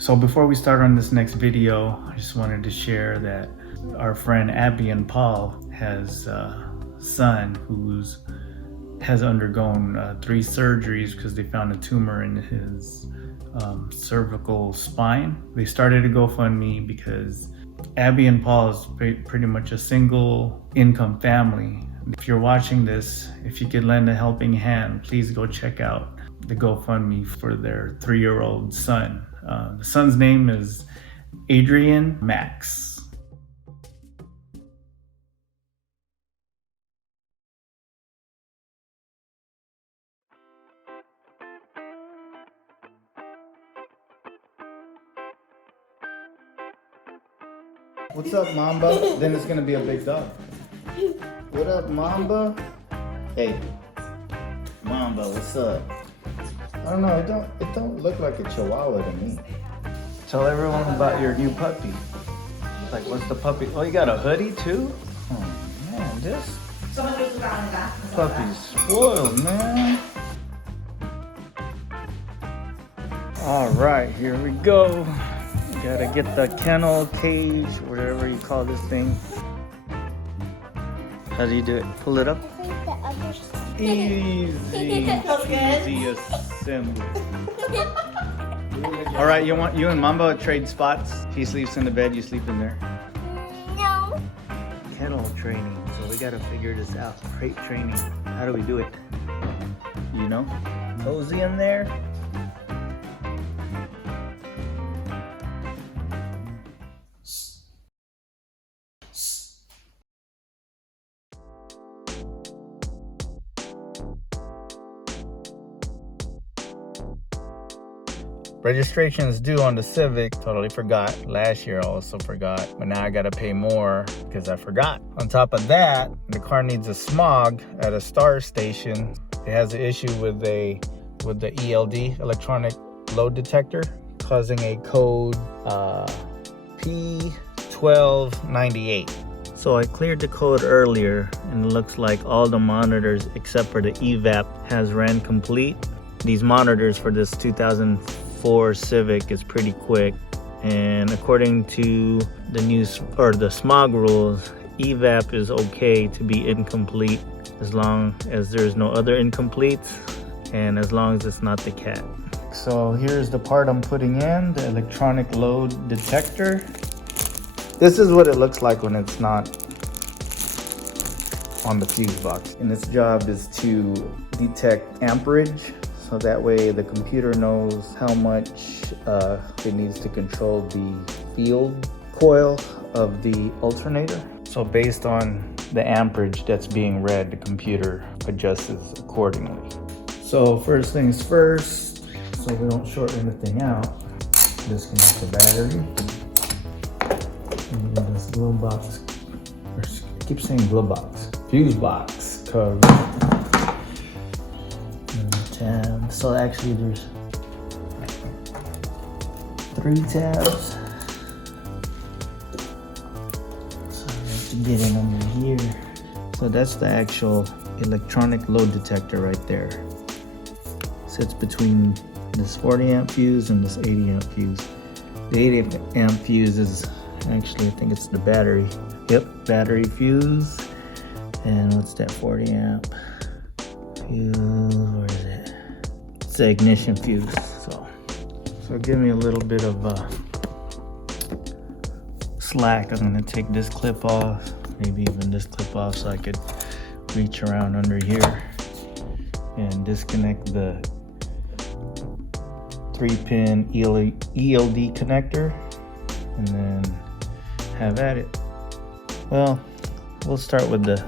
So before we start on this next video, I just wanted to share that our friend Abby and Paul has a son who's has undergone 3 surgeries because they found a tumor in his cervical spine. They started a GoFundMe because Abby and Paul is pretty much a single income family. If you're watching this, if you could lend a helping hand, please go check out the GoFundMe for their 3-year-old son. The son's name is Adrian Max. What's up, Mamba? Then it's gonna be a big dog. What up, Mamba? Hey, Mamba, what's up? I don't know, it don't look like a chihuahua to me. Tell everyone about your new puppy. Like, what's the puppy? Oh, you got a hoodie too? Oh man, this puppy's spoiled, man. All right, here we go. Gotta get the kennel cage, whatever you call this thing. How do you do it? Pull it up? Easy, easy assembly. All right, you and Mamba trade spots? He sleeps in the bed, you sleep in there? No. Kennel training, so we gotta figure this out. Crate training, how do we do it? You know? Cozy in there? Registration is due on the Civic. Totally forgot. Last year I also forgot, but now I gotta pay more because I forgot. On top of that, the car needs a Smog at a star station. It has an issue with the ELD, electronic load detector, causing a code P1298. So I cleared the code earlier, and it looks like all the monitors except for the evap has ran complete. These monitors for this 2004 Civic is pretty quick, and according to the Smog rules, evap is okay to be incomplete as long as there's no other incompletes and as long as it's not the cat. So here's the part I'm putting in, the electronic load detector. This is what it looks like when it's not on the fuse box, and its job is to detect amperage. So that way the computer knows how much it needs to control the field coil of the alternator. So based on the amperage that's being read, the computer adjusts accordingly. So first things first, so we don't short anything out, disconnect the battery. And this glove box, I keep saying glove box, fuse box cover. Tab. So actually there's 3 tabs. So I have to get in under here. So that's the actual electronic load detector right there. Sits between this 40 amp fuse and this 80 amp fuse. The 80 amp fuse is actually, I think it's the battery. Yep, battery fuse. And what's that 40 amp fuse? Where is it? It's the ignition fuse. So give me a little bit of slack. I'm gonna take this clip off, maybe even this clip off, so I could reach around under here and disconnect the 3-pin ELD connector, and then have at it. Well, we'll start with the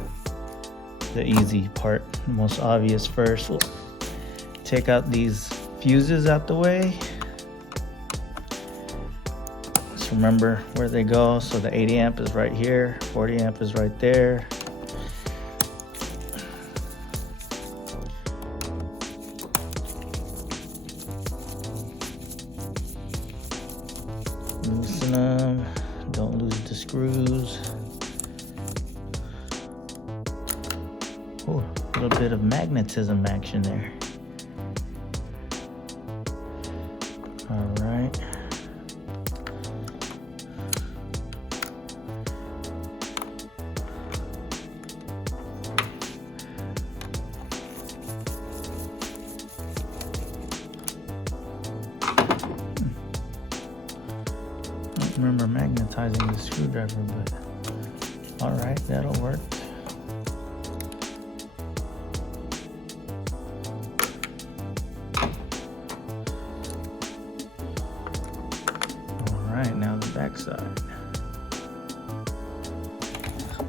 easy part, the most obvious first. We'll take out these fuses out the way. Just remember where they go. So the 80 amp is right here, 40 amp is right there. Loosen them, don't lose the screws. Oh, a little bit of magnetism action there. All right, don't remember magnetizing the screwdriver, but all right, that'll work. All right, now the back side.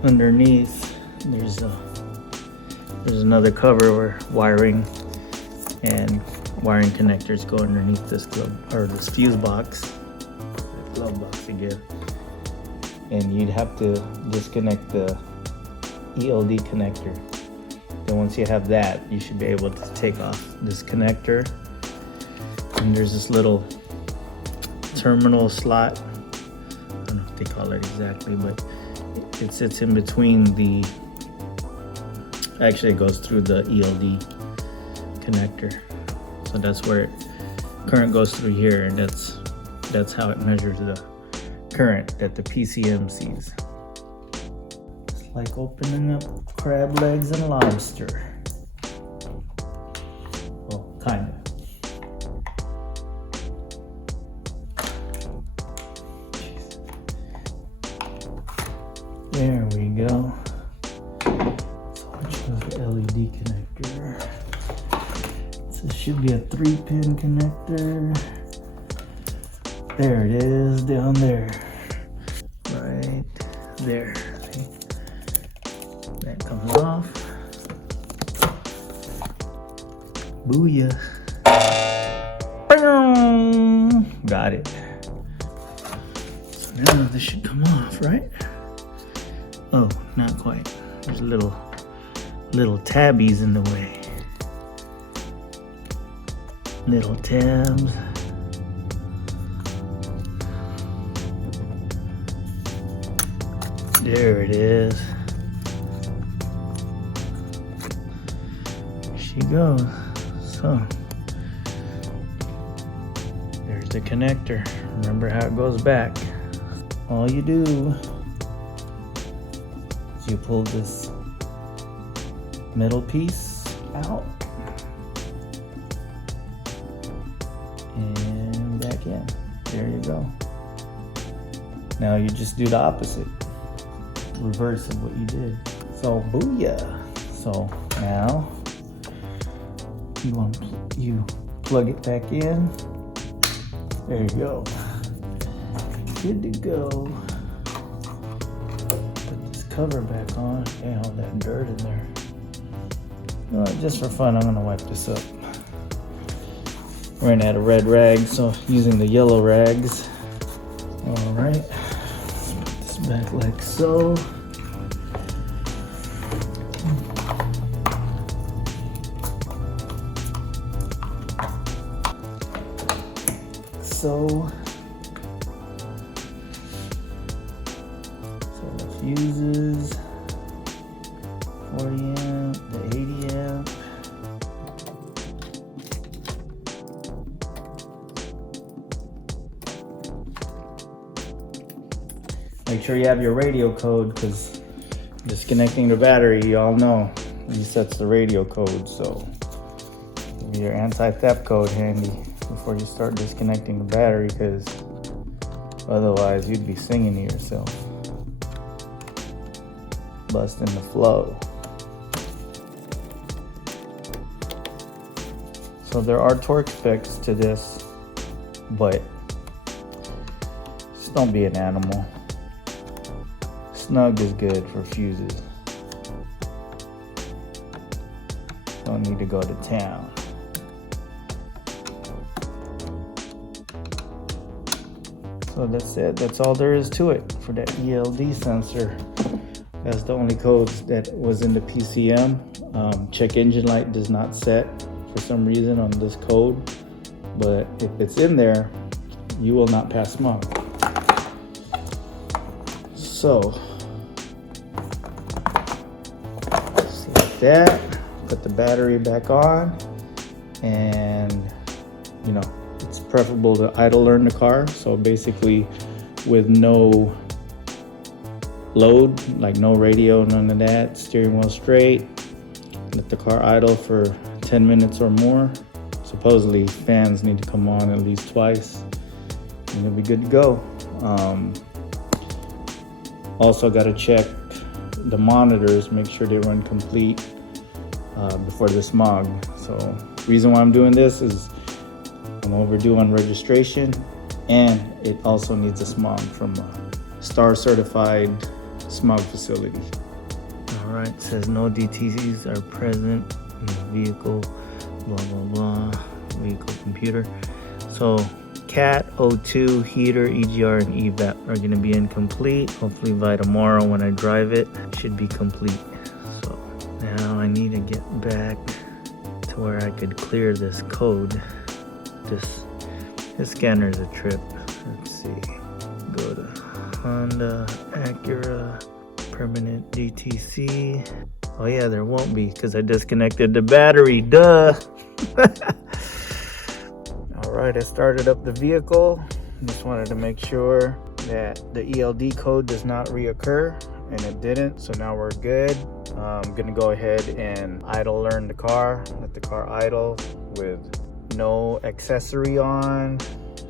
Underneath, there's another cover where wiring connectors go underneath this glove or this fuse box, glove box again. And you'd have to disconnect the ELD connector. Then once you have that, you should be able to take off this connector. And there's this little terminal slot. I don't know if they call it exactly, but it sits in between the, actually it goes through the ELD connector. So that's where current goes through here, and that's how it measures the current that the PCM sees. It's like opening up crab legs and lobster. Well, kind of. There we go. So which was the LED connector? So it should be a 3-pin connector. There it is, down there. Right there. See? That comes off. Booyah. Got it. So now this should come off, right? Oh, not quite. There's little tabbies in the way. Little tabs. There it is. There she goes. So there's the connector. Remember how it goes back. All you do, you pull this metal piece out and back in. There you go. Now you just do the opposite, reverse of what you did. So booyah. So now you plug it back in. There you go. Good to go. Cover back on. Can't hold that dirt in there. You know, just for fun, I'm gonna wipe this up. Ran out of red rags, so using the yellow rags. All right, let's put this back like so. So the fuses, 40 amp, the 80 amp. Make sure you have your radio code, because disconnecting the battery, you all know, resets the radio code. So have your anti-theft code handy before you start disconnecting the battery, because otherwise you'd be singing to yourself, busting the flow. So there are torque specs to this, but just don't be an animal. Snug is good for fuses. Don't need to go to town. So that's it. That's all there is to it for that ELD sensor. That's the only codes that was in the PCM. Check engine light does not set for some reason on this code, but if it's in there, you will not pass smog. So just like that, put the battery back on, and you know, it's preferable to idle learn the car. So basically with no load, like no radio, none of that, steering wheel straight, let the car idle for 10 minutes or more. Supposedly fans need to come on at least twice, and you'll be good to go. Also got to check the monitors, make sure they run complete before the smog. So reason why I'm doing this is I'm overdue on registration, and it also needs a smog from a star certified smog facility. All right, says no DTCs are present in the vehicle, blah, blah, blah, vehicle computer. So CAT, O2, heater, EGR, and EVAP are gonna be incomplete. Hopefully by tomorrow when I drive it, it should be complete. So now I need to get back to where I could clear this code. This scanner is a trip. Let's see, go to Honda, Acura, permanent DTC. Oh yeah, there won't be because I disconnected the battery, duh. All right, I started up the vehicle. Just wanted to make sure that the ELD code does not reoccur, and it didn't, so now we're good. I'm gonna go ahead and idle learn the car, let the car idle with no accessory on,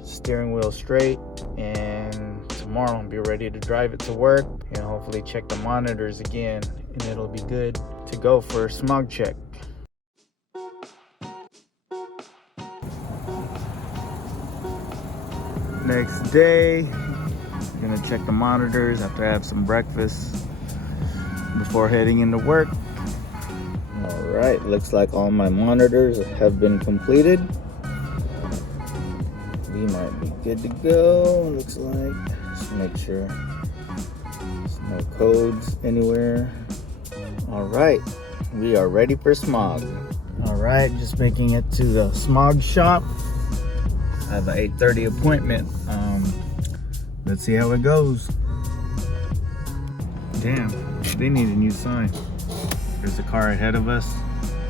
steering wheel straight, and tomorrow I'll be ready to drive it to work and hopefully check the monitors again, and it'll be good to go for a smog check. Next day, I'm gonna check the monitors after I have some breakfast before heading into work. All right, looks like all my monitors have been completed. We might be good to go, looks like. Just make sure there's no codes anywhere. All right, we are ready for smog. All right, just making it to the smog shop. I have an 8:30 appointment. Let's see how it goes. Damn, they need a new sign. There's a car ahead of us.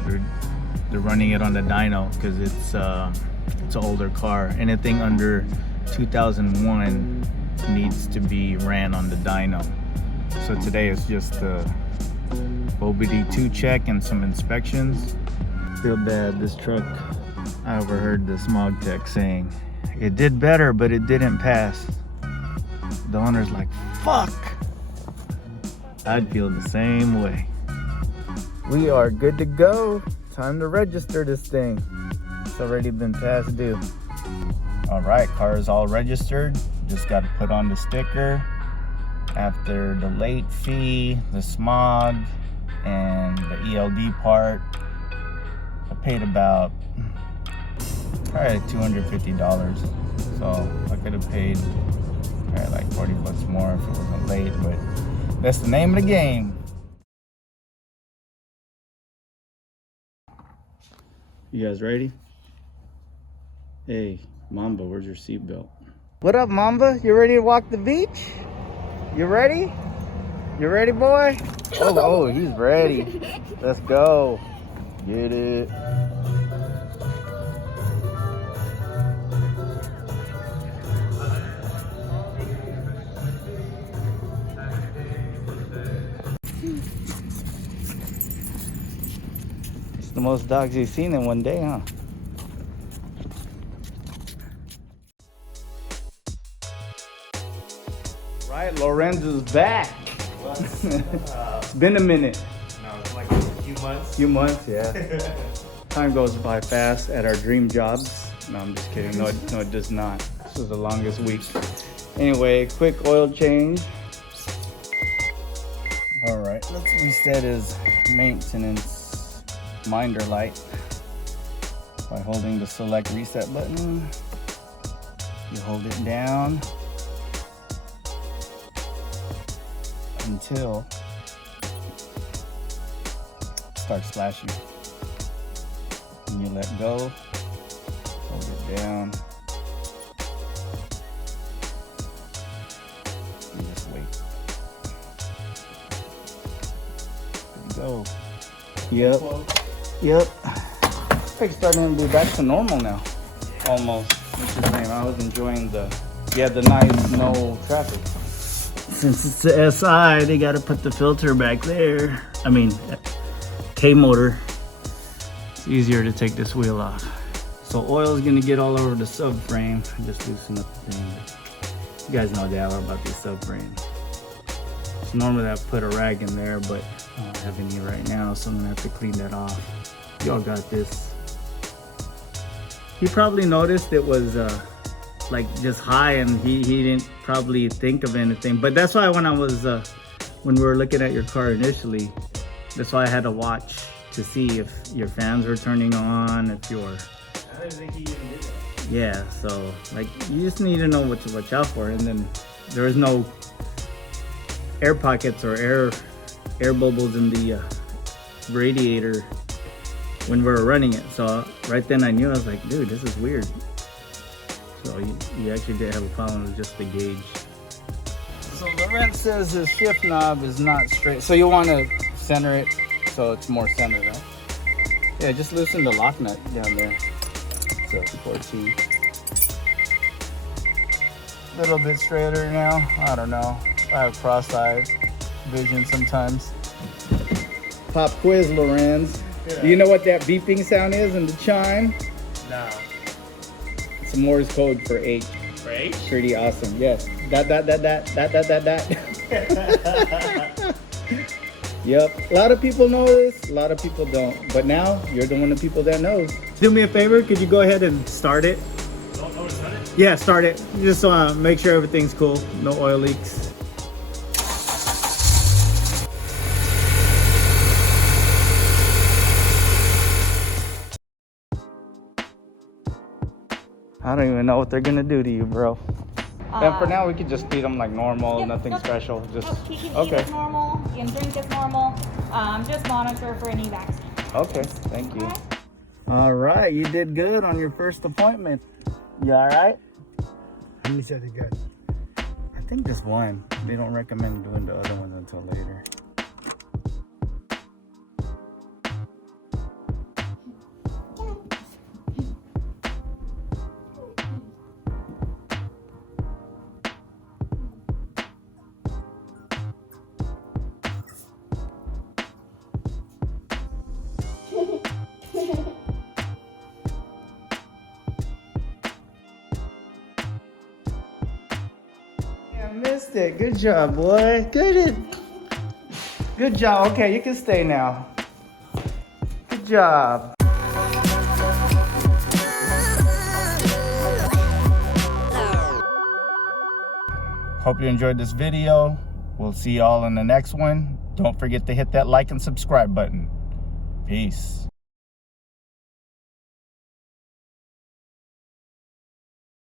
They're running it on the dyno because it's an older car. Anything under 2001 needs to be ran on the dyno. So today is just the OBD2 check and some inspections. Feel bad, this truck, I overheard the smog tech saying, it did better, but it didn't pass. The owner's like, fuck. I'd feel the same way. We are good to go. Time to register this thing. It's already been past due. All right, car is all registered. Just got to put on the sticker. After the late fee, the smog, and the ELD part, I paid about probably $250. So I could have paid probably like 40 bucks more if it wasn't late, but that's the name of the game. You guys ready? Hey, Mamba, where's your seatbelt? What up, Mamba? You ready to walk the beach? You ready? You ready, boy? Oh, he's ready. Let's go. Get it. It's the most dogs you've seen in one day, huh? Right, Laurenz is back. It's been a minute. No, it's like a few months. Few months, yeah. Time goes by fast at our dream jobs. No, I'm just kidding. No, it does not. This was the longest week. Anyway, quick oil change. All right, let's reset his maintenance minder light by holding the select reset button. You hold it down until it starts flashing. And you let go, hold it down, and just wait. There you go. Yep. It's starting to be back to normal now. Almost. What's his name? I was enjoying the nice no traffic. Since it's the SI, they gotta put the filter back there. I mean, K-motor. It's easier to take this wheel off. So oil is gonna get all over the subframe. Just loosen up the thing. You guys know that about these subframes. Normally I put a rag in there, but I don't have any right now, so I'm gonna have to clean that off. Y'all got this. He probably noticed it was like just high, and he didn't probably think of anything. But that's why when I was when we were looking at your car initially, that's why I had to watch to see if your fans were turning on, if your I didn't think he even did that. yeah. So like you just need to know what to watch out for, and then there is no air pockets or air bubbles in the radiator when we were running it. So right then I knew, I was like, dude, this is weird. So you actually did have a problem with just the gauge. So Laurenz says the shift knob is not straight. So you want to center it so it's more centered, right? Yeah, just loosen the lock nut down there. So 14. A little bit straighter now. I don't know. I have cross-eyed vision sometimes. Pop quiz, Laurenz. Yeah. Do you know what that beeping sound is in the chime? No. It's a Morse code for 8. For 8? Pretty awesome. Yes. That. Yep. A lot of people know this. A lot of people don't. But now you're the one of the people that knows. Do me a favor. Could you go ahead and start it? Don't know to start it? Yeah, start it. Just want to make sure everything's cool. No oil leaks. I don't even know what they're gonna do to you, bro. And for now, we can just feed them like normal, Yep, nothing yep. special. Just He can eat okay. as normal, he can drink as normal. Just monitor for any vaccine. Okay, thank you. Okay. All right, you did good on your first appointment. You all right? How many said they got? I think just one. They don't recommend doing the other ones until later. Missed it. Good job, boy. Good job. Okay, you can stay now. Good job. Hope you enjoyed this video. We'll see y'all in the next one. Don't forget to hit that like and subscribe button. Peace.